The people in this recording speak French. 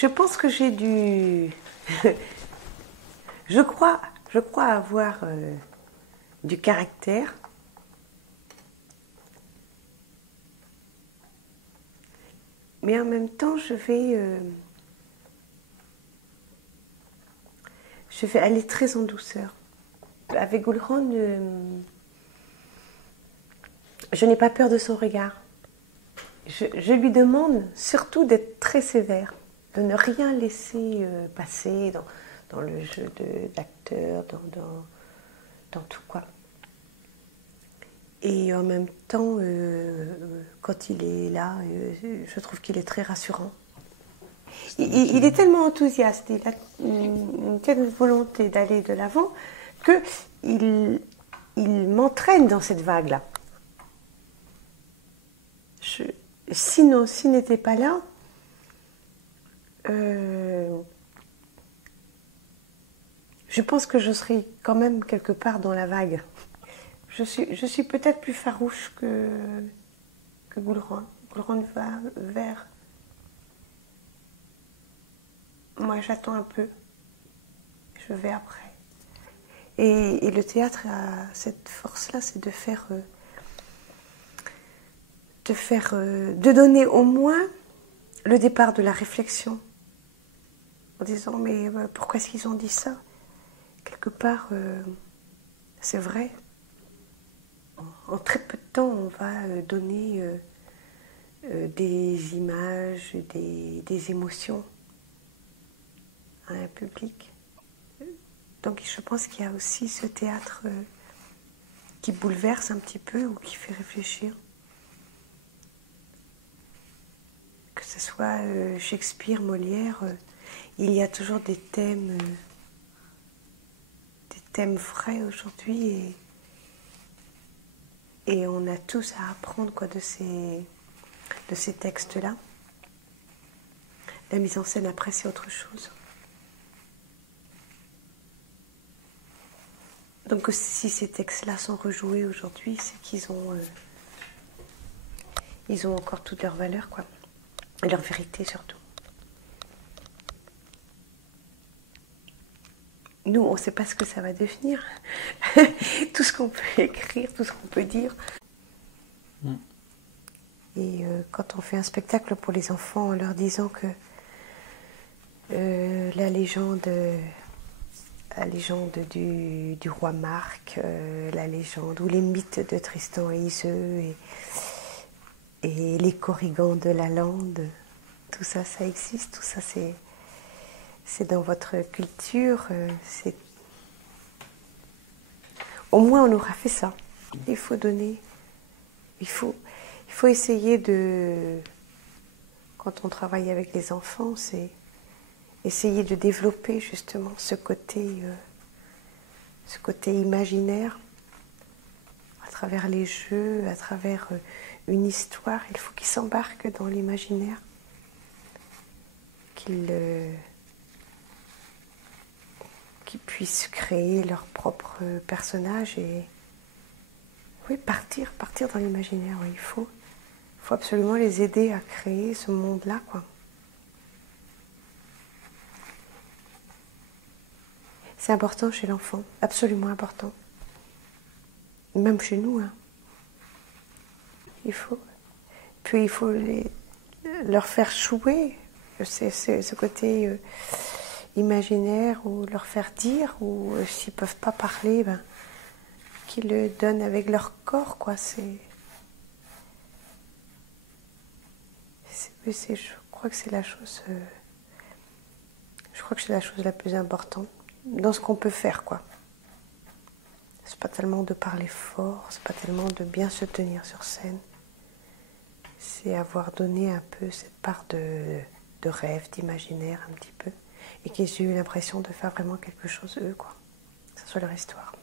Je pense que j'ai du... je crois avoir du caractère. Mais en même temps, je vais aller très en douceur. Avec Gulrun, je n'ai pas peur de son regard. Je lui demande surtout d'être très sévère, de ne rien laisser passer dans le jeu d'acteur, dans tout quoi. Et en même temps, quand il est là, je trouve qu'il est très rassurant. Il est tellement enthousiaste, il a une telle volonté d'aller de l'avant qu'il m'entraîne dans cette vague-là. Sinon, s'il n'était pas là, je pense que je serais quand même quelque part dans la vague. Je suis peut-être plus farouche que Gulrun. Gulrun va vers... Moi, j'attends un peu. Je vais après. Et le théâtre a cette force-là, c'est de donner au moins le départ de la réflexion. En disant, mais pourquoi est-ce qu'ils ont dit ça? Quelque part, c'est vrai. En très peu de temps, on va donner des images, des émotions à un public. Donc je pense qu'il y a aussi ce théâtre qui bouleverse un petit peu ou qui fait réfléchir. Que ce soit Shakespeare, Molière, il y a toujours des thèmes frais aujourd'hui et on a tous à apprendre quoi, de ces textes-là. La mise en scène après c'est autre chose. Donc si ces textes-là sont rejoués aujourd'hui, c'est qu'ils ont encore toute leur valeur, quoi. Et leur vérité surtout. Nous, on ne sait pas ce que ça va devenir. Tout ce qu'on peut écrire, tout ce qu'on peut dire. Et quand on fait un spectacle pour les enfants en leur disant que la légende du roi Marc, la légende ou les mythes de Tristan et Iseult et les Corrigans de la Lande, tout ça, ça existe, tout ça, c'est dans votre culture. Au moins, on aura fait ça. Il faut donner, il faut essayer de, quand on travaille avec les enfants, c'est essayer de développer justement ce côté imaginaire à travers les jeux, à travers une histoire. Il faut qu'ils s'embarquent dans l'imaginaire, qu'ils puissent créer leur propre personnage et oui, partir dans l'imaginaire. Oui, il faut absolument les aider à créer ce monde-là, quoi. C'est important chez l'enfant, absolument important. Même chez nous, hein. Puis il faut leur faire jouer ce côté imaginaire, ou leur faire dire, ou s'ils peuvent pas parler, qu'ils le donnent avec leur corps, quoi. Je crois que c'est la chose. Je crois que c'est la chose la plus importante dans ce qu'on peut faire, quoi. C'est pas tellement de parler fort, c'est pas tellement de bien se tenir sur scène. C'est avoir donné un peu cette part de rêve, d'imaginaire un petit peu, et qu'ils aient eu l'impression de faire vraiment quelque chose eux, quoi. Que ce soit leur histoire.